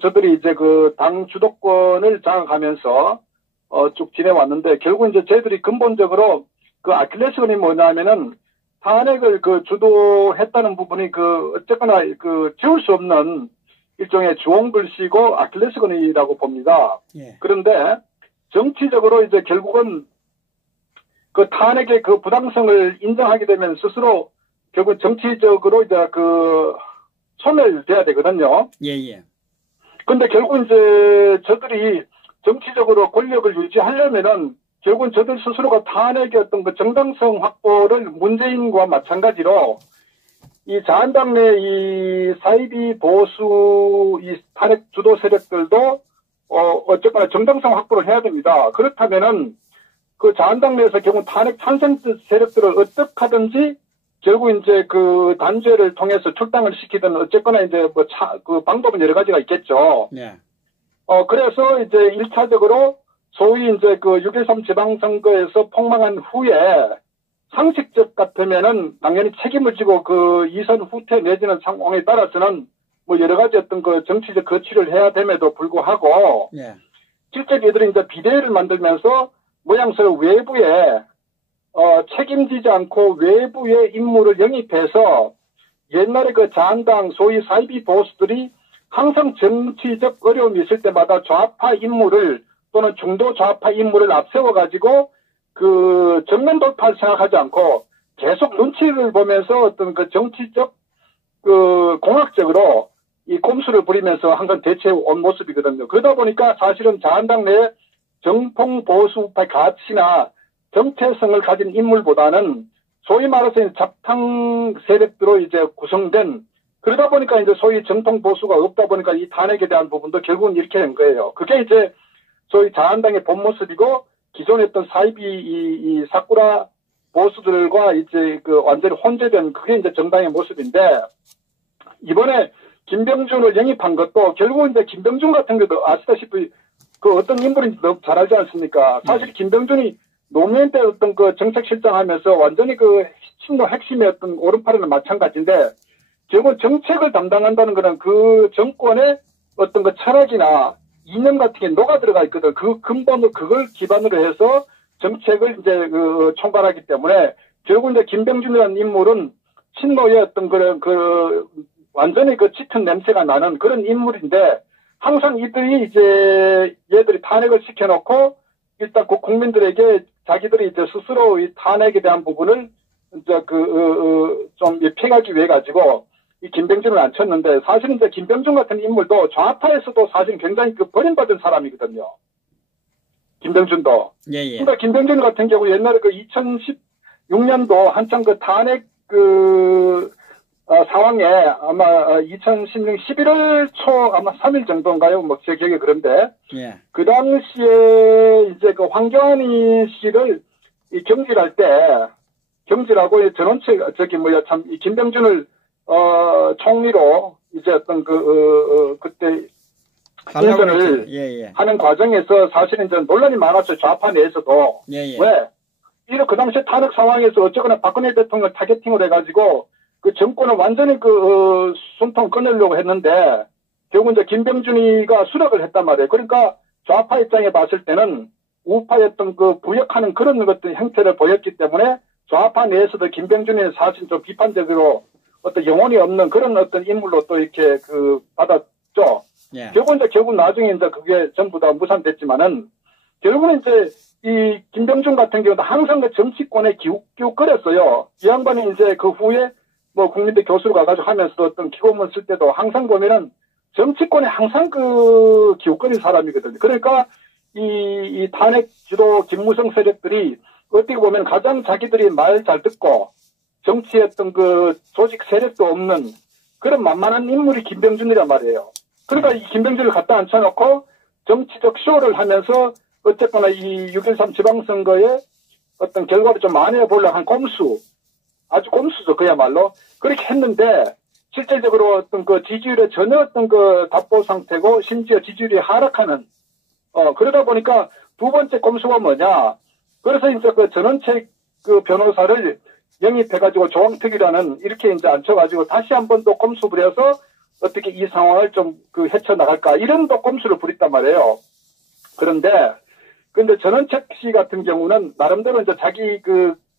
저들이 이제 그 당 주도권을 장악하면서 쭉 지내왔는데, 결국 이제 저희들이 근본적으로 그 아킬레스건이 뭐냐면은 탄핵을 그 주도했다는 부분이 그 어쨌거나 그 지울 수 없는 일종의 주홍글씨고 아킬레스건이라고 봅니다. 예. 그런데 정치적으로 이제 결국은 그 탄핵의 그 부당성을 인정하게 되면 스스로 결국 정치적으로 이제 그 소멸돼야 되거든요. 예. 근데 결국 이제 저들이 정치적으로 권력을 유지하려면은 결국은 저들 스스로가 탄핵의 어떤 그 정당성 확보를 문재인과 마찬가지로 이 자한당 내 이 사이비 보수 이 탄핵 주도 세력들도 어쨌거나 정당성 확보를 해야 됩니다. 그렇다면은 그 자한당 내에서 결국 탄핵 찬성 세력들을 어떻게 하든지 결국 이제 그 단죄를 통해서 출당을 시키든 어쨌거나 이제 뭐 그 방법은 여러 가지가 있겠죠. 네. 그래서 이제 1차적으로 소위 이제 그 6.13 지방선거에서 폭망한 후에 상식적 같으면은 당연히 책임을 지고 그 이선 후퇴 내지는 상황에 따라서는 뭐 여러 가지 어떤 그 정치적 거취를 해야 됨에도 불구하고 네. 실제 이들이 이제 비대위를 만들면서 모양새를 외부에 책임지지 않고 외부의 인물을 영입해서 옛날에 그 자한당 소위 사이비 보수들이 항상 정치적 어려움이 있을 때마다 좌파 인물을 또는 중도 좌파 인물을 앞세워가지고 그 정면 돌파를 생각하지 않고 계속 눈치를 보면서 어떤 그 정치적 그 공학적으로 이 꼼수를 부리면서 항상 대체해 온 모습이거든요. 그러다 보니까 사실은 자한당 내 정통 보수파의 가치나 정체성을 가진 인물보다는 소위 말해서 잡탕 세력들로 이제 구성된 그러다 보니까 이제 소위 정통 보수가 없다 보니까 이 탄핵에 대한 부분도 결국은 이렇게 된 거예요. 그게 이제 소위 자한당의 본 모습이고 기존에 했던 사이비 이 사쿠라 보수들과 이제 그 완전히 혼재된 그게 이제 정당의 모습인데 이번에 김병준을 영입한 것도 결국은 이제 김병준 같은 경우도 아시다시피 그 어떤 인물인지 너무 잘 알지 않습니까? 사실 김병준이 노무현 때 어떤 그 정책실장 하면서 완전히 그 친노 핵심의 어떤 오른팔이나 마찬가지인데 결국은 정책을 담당한다는 거는 그 정권의 어떤 그 철학이나 이념 같은 게 녹아 들어가 있거든. 그 근본으로 그걸 기반으로 해서 정책을 이제 그 총괄하기 때문에 결국 이제 김병준이라는 인물은 친노의 어떤 그런 그 완전히 그 짙은 냄새가 나는 그런 인물인데 항상 이들이 이제 얘들이 탄핵을 시켜놓고 일단 그 국민들에게 자기들이 이제 스스로 이 탄핵에 대한 부분을 이제 좀 피하기 위해 가지고 이 김병준을 앉혔는데 사실은 이제 김병준 같은 인물도 좌파에서도 사실 굉장히 그 버림받은 사람이거든요. 김병준도. 예. 그러니까 김병준 같은 경우 옛날에 그 2016년도 한창 그 탄핵 상황에 아마 2016년 11월 초 아마 3일 정도인가요? 뭐 제 기억에 그런데. 예. 그 당시에 이제 그 황교안이 씨를 이 경질할 때 경질하고 전원책 이 김병준을 총리로 이제 어떤 그때 인선을 하는 과정에서 사실은 이제 논란이 많았어요. 좌파 내에서도. 예. 왜? 이런 그 당시 탄핵 상황에서 어쨌거나 박근혜 대통령을 타겟팅을 해가지고 그 정권을 완전히 숨통 끊으려고 했는데 결국 이제 김병준이가 수락을 했단 말이에요. 그러니까 좌파 입장에 봤을 때는 우파였던 그 부역하는 그런 것들 형태를 보였기 때문에 좌파 내에서도 김병준이 사실 좀 비판적으로 어떤 영혼이 없는 그런 어떤 인물로 또 이렇게 받았죠. 예. 결국 나중에 이제 그게 전부 다 무산됐지만은 결국은 이제 이 김병준 같은 경우도 항상 그 정치권에 기웃기웃거렸어요. 이 양반이 이제 그 후에 뭐 국민대 교수로 가가지고 하면서도 어떤 기고문 쓸 때도 항상 보면은 정치권에 항상 기웃거린 사람이거든요. 그러니까 이 탄핵 주도 김무성 세력들이 어떻게 보면 가장 자기들이 말 잘 듣고 정치에 어떤 그 조직 세력도 없는 그런 만만한 인물이 김병준이란 말이에요. 그러니까 이 김병준을 갖다 앉혀놓고 정치적 쇼를 하면서 어쨌거나 이 6.13 지방선거에 어떤 결과를 좀 만회해 보려고 한 꼼수, 아주 꼼수죠, 그야말로. 그렇게 했는데, 실질적으로 어떤 그 지지율에 전혀 어떤 그 답보 상태고, 심지어 지지율이 하락하는, 그러다 보니까 두 번째 꼼수가 뭐냐. 그래서 이제 그 전원책 그 변호사를 영입해가지고 조항특위라는 이렇게 이제 앉혀가지고 다시 한 번 또 꼼수 부려서 어떻게 이 상황을 좀 헤쳐나갈까 이런 또 꼼수를 부렸단 말이에요. 근데 전원책 씨 같은 경우는 나름대로 이제 자기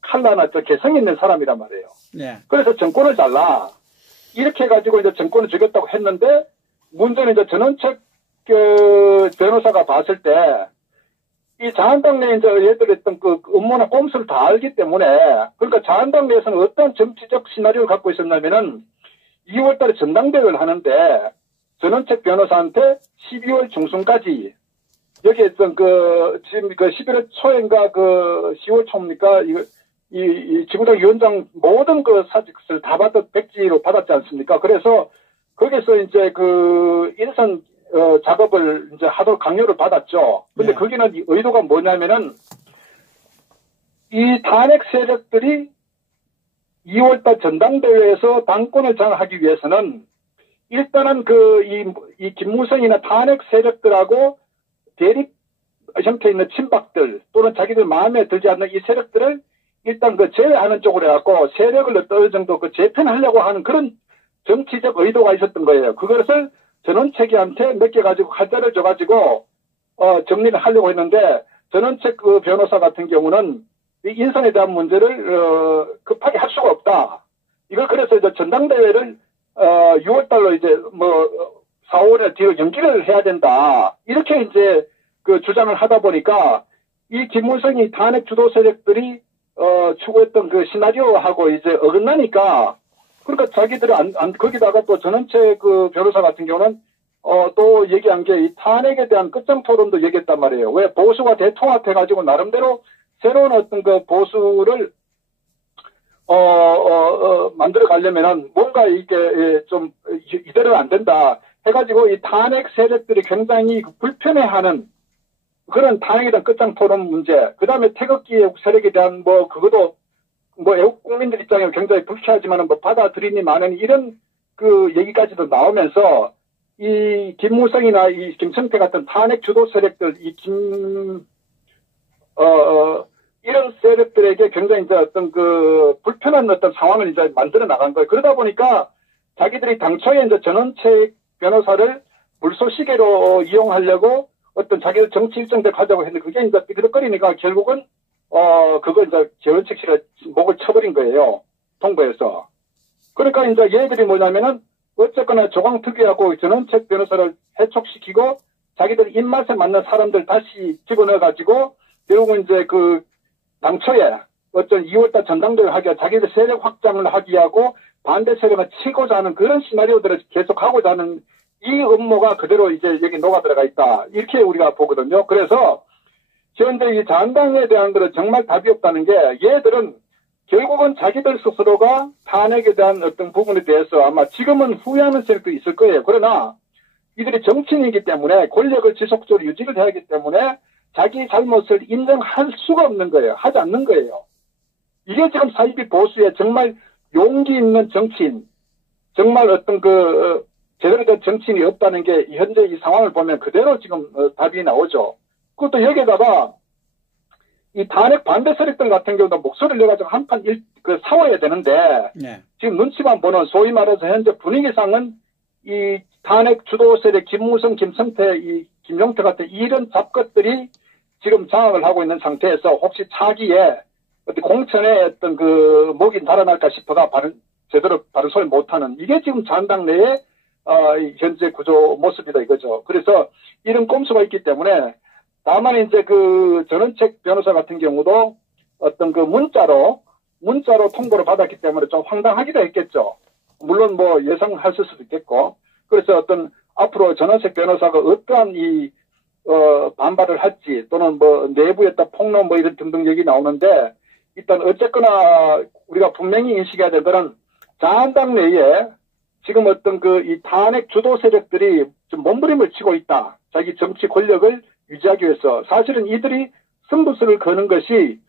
칼라나 개성 있는 사람이란 말이에요. 네. 그래서 정권을 달라. 이렇게 해가지고 이제 정권을 주겠다고 했는데, 문제는 이제 전원책 변호사가 봤을 때, 이 자한당 내에 이제 얘들이 했던 음모나 꼼수를 다 알기 때문에, 그러니까 자한당 내에서는 어떤 정치적 시나리오를 갖고 있었냐면은, 2월 달에 전당대회를 하는데, 전원책 변호사한테 12월 중순까지, 여기 있던 지금 11월 초인가 10월 초입니까? 이 지구당 위원장 모든 사직을 다 백지로 받았지 않습니까? 그래서 거기서 이제 인선 작업을 이제 하도록 강요를 받았죠. 근데 네. 거기는 의도가 뭐냐면은 이 탄핵 세력들이 2월달 전당대회에서 당권을 장악하기 위해서는 일단은 이 김무성이나 탄핵 세력들하고 대립 형태에 있는 친박들 또는 자기들 마음에 들지 않는 이 세력들을 일단 제외하는 쪽으로 해갖고 세력을 어느 정도 재편하려고 하는 그런 정치적 의도가 있었던 거예요. 그것을 전원책이한테 맡겨가지고 칼자를 줘가지고 정리를 하려고 했는데 전원책 변호사 같은 경우는 이 인선에 대한 문제를 급하게 할 수가 없다. 이걸 그래서 이제 전당대회를 6월달로 이제 4, 5월 뒤로 연기를 해야 된다. 이렇게 이제 주장을 하다 보니까 이 김무성이 탄핵 주도 세력들이 추구했던 시나리오하고 이제 어긋나니까 그러니까 자기들이 거기다가 또 전원책 변호사 같은 경우는 또 얘기한 게 이 탄핵에 대한 끝장 토론도 얘기했단 말이에요. 왜 보수가 대통합해가지고 나름대로 새로운 어떤 보수를 만들어 가려면은 뭔가 이게 좀 이대로는 안 된다 해가지고 이 탄핵 세력들이 굉장히 불편해하는 그런 탄핵에 대한 끝장 토론 문제, 그 다음에 태극기 세력에 대한 그것도 애국 국민들 입장에 굉장히 불쾌하지만은 받아들이니 마는 이런 얘기까지도 나오면서 이 김무성이나 이 김성태 같은 탄핵 주도 세력들, 이런 세력들에게 굉장히 이제 어떤 불편한 어떤 상황을 이제 만들어 나간 거예요. 그러다 보니까 자기들이 당초에 이제 전원책 변호사를 물소시개로 이용하려고 어떤 자기들 정치 일정들 가자고 했는데 그게 이제 삐그덕거리니까 결국은 그걸 이제 전원책 씨가 목을 쳐버린 거예요. 통보에서. 그러니까 이제 얘들이 뭐냐면은 어쨌거나 조광특위하고 전원책 변호사를 해촉시키고 자기들 입맛에 맞는 사람들 다시 집어넣어가지고 결국은 이제 당초에 어떤 2월달 전당대회를 하기 위해 자기들 세력 확장을 하기 하고 반대 세력을 치고자 하는 그런 시나리오들을 계속하고자 하는 이 음모가 그대로 이제 여기 녹아 들어가 있다. 이렇게 우리가 보거든요. 그래서 현재 이 자한당에 대한 것은 정말 답이 없다는 게 얘들은 결국은 자기들 스스로가 탄핵에 대한 어떤 부분에 대해서 아마 지금은 후회하는 세력도 있을 거예요. 그러나 이들이 정치인이기 때문에 권력을 지속적으로 유지를 해야 하기 때문에 자기 잘못을 인정할 수가 없는 거예요. 하지 않는 거예요. 이게 지금 사이비 보수의 정말 용기 있는 정치인, 정말 어떤 제대로 된 정치인이 없다는 게 현재 이 상황을 보면 그대로 지금 답이 나오죠. 그것도 여기다가 이 탄핵 반대 세력들 같은 경우도 목소리를 내가지고 한판 싸워야 되는데 네. 지금 눈치만 보는 소위 말해서 현재 분위기상은 이 탄핵 주도 세력 김무성, 김성태, 이 김용태 같은 이런 잡것들이 지금 장악을 하고 있는 상태에서 혹시 차기에 어떤 공천에 어떤 목이 달아날까 싶어가 제대로 바른 소리 못하는 이게 지금 자한당 내에 현재 구조 모습이다 이거죠. 그래서 이런 꼼수가 있기 때문에 다만 이제 전원책 변호사 같은 경우도 어떤 문자로 통보를 받았기 때문에 좀 황당하기도 했겠죠. 물론 예상할 수도 있겠고. 그래서 어떤 앞으로 전원책 변호사가 어떠한 반발을 할지 또는 내부에 또 폭로 이런 등등 얘기 나오는데 일단 어쨌거나 우리가 분명히 인식해야 될 거는 자한당 내에 지금 어떤 이 탄핵 주도 세력들이 좀 몸부림을 치고 있다. 자기 정치 권력을 유지하기 위해서. 사실은 이들이 승부수를 거는 것이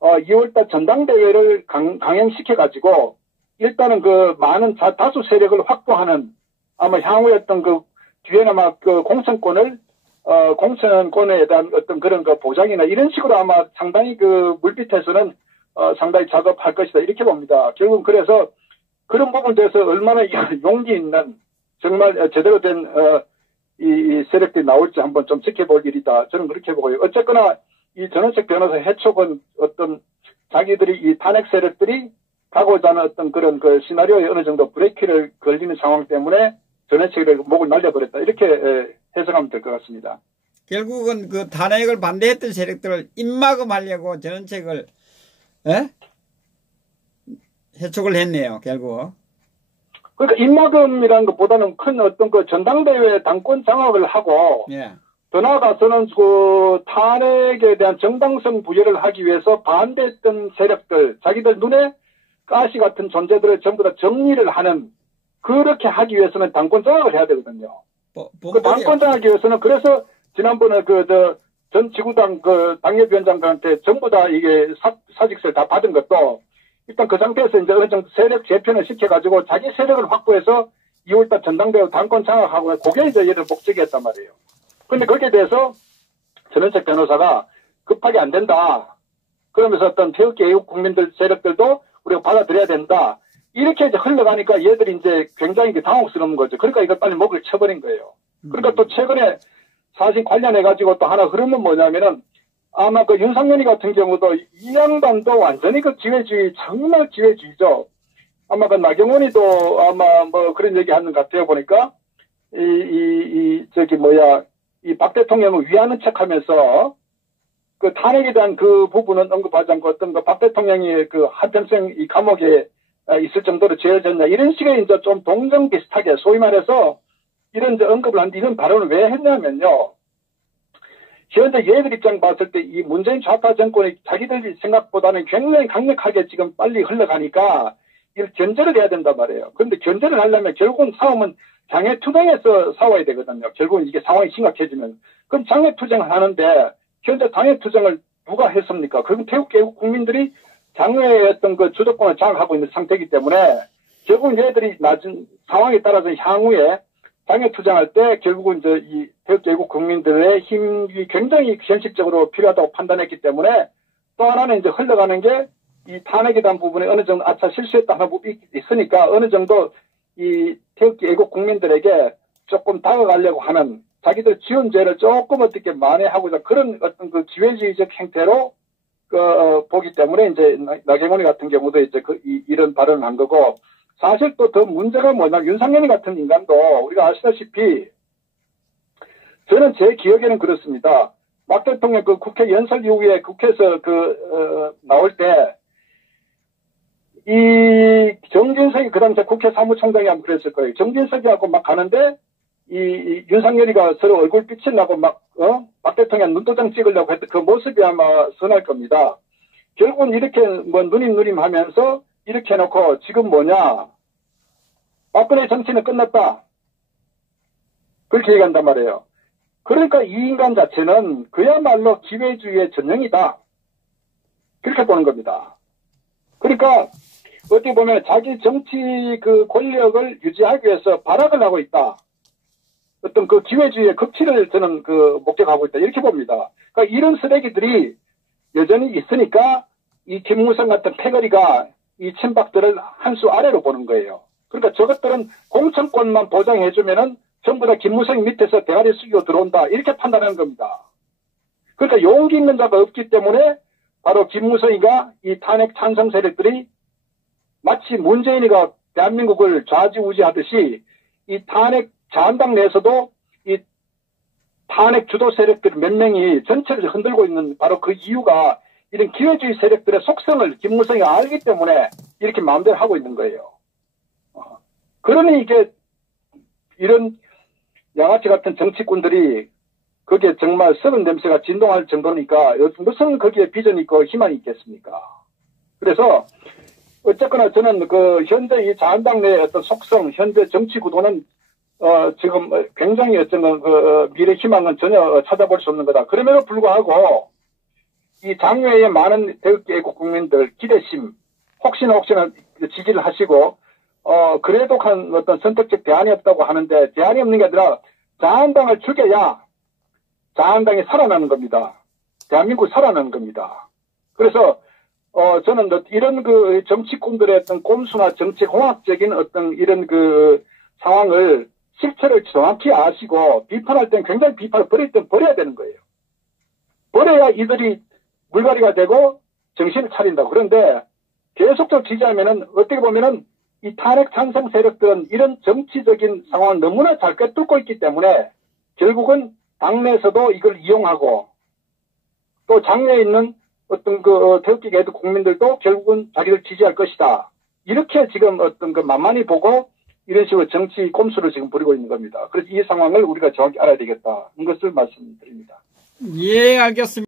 2월달 전당대회를 강행시켜가지고 일단은 많은 다수 세력을 확보하는 아마 향후에 어떤 뒤에는 아마 공천권에 대한 어떤 그런 보장이나 이런 식으로 아마 상당히 물밑에서는 상당히 작업할 것이다. 이렇게 봅니다. 결국은 그래서 그런 부분에 대해서 얼마나 용기 있는 정말 제대로 된, 이 세력들이 나올지 한번 좀 지켜볼 일이다. 저는 그렇게 보고요. 어쨌거나 이 전원책 변호사 해촉은 어떤 자기들이 이 탄핵 세력들이 가고자 하는 어떤 그런 그 시나리오에 어느 정도 브레이크를 걸리는 상황 때문에 전원책을 목을 날려버렸다. 이렇게 해석하면 될 것 같습니다. 결국은 그 탄핵을 반대했던 세력들을 입막음하려고 전원책을 해촉을 했네요. 결국. 그러니까 입막음이라는 것보다는 큰 어떤 그 전당대회 당권 장악을 하고 예. 더 나아가서는 그 탄핵에 대한 정당성 부여를 하기 위해서 반대했던 세력들, 자기들 눈에 가시 같은 존재들을 전부 다 정리를 하는, 그렇게 하기 위해서는 당권 장악을 해야 되거든요. 그 당권 장악하기 위해서는 그래서 지난번에 전 지구당 그 당협위원장들한테 전부 다 이게 사직서를 다 받은 것도 일단 그 상태에서 이제 어느 정도 세력 재편을 시켜가지고 자기 세력을 확보해서 2월달 전당대회 당권 장악하고 그게 이제 얘를 목적이었단 말이에요. 근데 거기에 대해서 전원책 변호사가 급하게 안 된다. 그러면서 어떤 태극기 애국 국민들 세력들도 우리가 받아들여야 된다. 이렇게 이제 흘러가니까 얘들이 이제 굉장히 당혹스러운 거죠. 그러니까 이걸 빨리 목을 쳐버린 거예요. 그러니까 또 최근에 사실 관련해가지고 또 하나 흐름은 뭐냐면은 아마 그 윤상현이 같은 경우도 이 양반도 완전히 그 기회주의, 정말 기회주의죠. 아마 그 나경원이도 아마 뭐 그런 얘기 하는 것 같아요. 보니까 이 박 대통령을 위하는 척 하면서 그 탄핵에 대한 그 부분은 언급하지 않고 어떤 그 박 대통령이 그 한평생 이 감옥에 있을 정도로 죄졌냐 이런 식의 이제 좀 동정 비슷하게 소위 말해서 이런 이제 언급을 하는데 이런 발언을 왜 했냐면요. 현재 얘들 입장 봤을 때 이 문재인 좌파 정권이 자기들 생각보다는 굉장히 강력하게 지금 빨리 흘러가니까 이걸 견제를 해야 된단 말이에요. 그런데 견제를 하려면 결국은 싸움은 장외투쟁에서 싸워야 되거든요. 결국은 이게 상황이 심각해지면. 그럼 장외투쟁을 하는데 현재 장외투쟁을 누가 했습니까? 그건 태극기 애국 국민들이 장외의 어떤 그 주도권을 장악하고 있는 상태이기 때문에 결국은 얘들이 낮은 상황에 따라서 향후에 장외투쟁할 때 결국은 이제 이 태극기 애국 국민들의 힘이 굉장히 현실적으로 필요하다고 판단했기 때문에 또 하나는 이제 흘러가는 게 이 탄핵에 대한 부분에 어느 정도 아차 실수했다는 부분이 있으니까 어느 정도 이 태극기 애국 국민들에게 조금 다가가려고 하는 자기들 지은 죄를 조금 어떻게 만회하고자 그런 어떤 그 기회주의적 행태로 보기 때문에 이제 나경원이 같은 경우도 이제 이런 발언을 한 거고 사실 또 더 문제가 뭐냐면 윤상현이 같은 인간도 우리가 아시다시피 저는 제 기억에는 그렇습니다. 박 대통령 그 국회 연설 이후에 국회에서 나올 때 이 정진석이 그 당시에 국회 사무총장이 아마 그랬을 거예요. 정진석이하고 막 가는데 이 윤상현이가 서로 얼굴 빛을 나고 박 대통령 눈도장 찍으려고 했던 그 모습이 아마 선할 겁니다. 결국은 이렇게 뭐 누님 하면서 이렇게 해놓고 지금 뭐냐. 박근혜 정치는 끝났다. 그렇게 얘기한단 말이에요. 그러니까 이 인간 자체는 그야말로 기회주의의 전형이다. 그렇게 보는 겁니다. 그러니까 어떻게 보면 자기 정치 그 권력을 유지하기 위해서 발악을 하고 있다. 어떤 그 기회주의의 극치를 저는 목격하고 있다. 이렇게 봅니다. 그러니까 이런 쓰레기들이 여전히 있으니까 이 김무성 같은 패거리가 이 친박들을 한 수 아래로 보는 거예요. 그러니까 저것들은 공천권만 보장해주면은 전부 다 김무성 밑에서 대가리 숙이고 들어온다. 이렇게 판단하는 겁니다. 그러니까 용기 있는 자가 없기 때문에 바로 김무성이가 이 탄핵 찬성 세력들이 마치 문재인이가 대한민국을 좌지우지하듯이 이 탄핵 자한당 내에서도 이 탄핵 주도 세력들 몇 명이 전체를 흔들고 있는 바로 그 이유가 이런 기회주의 세력들의 속성을 김무성이 알기 때문에 이렇게 마음대로 하고 있는 거예요. 그러니 이게 이런 양아치 같은 정치꾼들이 그게 정말 썩은 냄새가 진동할 정도니까 무슨 거기에 비전이 있고 희망이 있겠습니까? 그래서 어쨌거나 저는 현재 이 자한당 내의 어떤 속성, 현재 정치 구도는 지금 굉장히 어떤 미래 희망은 전혀 찾아볼 수 없는 거다. 그럼에도 불구하고 이 장외의 많은 태극기 애국 국민들 기대심, 혹시나 지지를 하시고 그래도 한 어떤 선택적 대안이 없다고 하는데 대안이 없는 게 아니라 자한당을 죽여야 자한당이 살아나는 겁니다. 대한민국이 살아나는 겁니다. 그래서 저는 이런 정치꾼들의 어떤 꼼수나 정치공학적인 어떤 이런 상황을 실체를 정확히 아시고 비판할 땐 굉장히 비판을 버릴 땐 버려야 되는 거예요. 버려야 이들이 물갈이가 되고 정신을 차린다고. 그런데 계속적으로 지지하면은 어떻게 보면은 이 탄핵 찬성 세력들은 이런 정치적인 상황을 너무나 잘 꿰뚫고 있기 때문에 결국은 당내에서도 이걸 이용하고 또 장외에 있는 어떤 그 태극기 애도 국민들도 결국은 자기를 지지할 것이다. 이렇게 지금 어떤 그 만만히 보고 이런 식으로 정치 꼼수를 지금 부리고 있는 겁니다. 그래서 이 상황을 우리가 정확히 알아야 되겠다. 이것을 말씀드립니다. 예, 알겠습니다.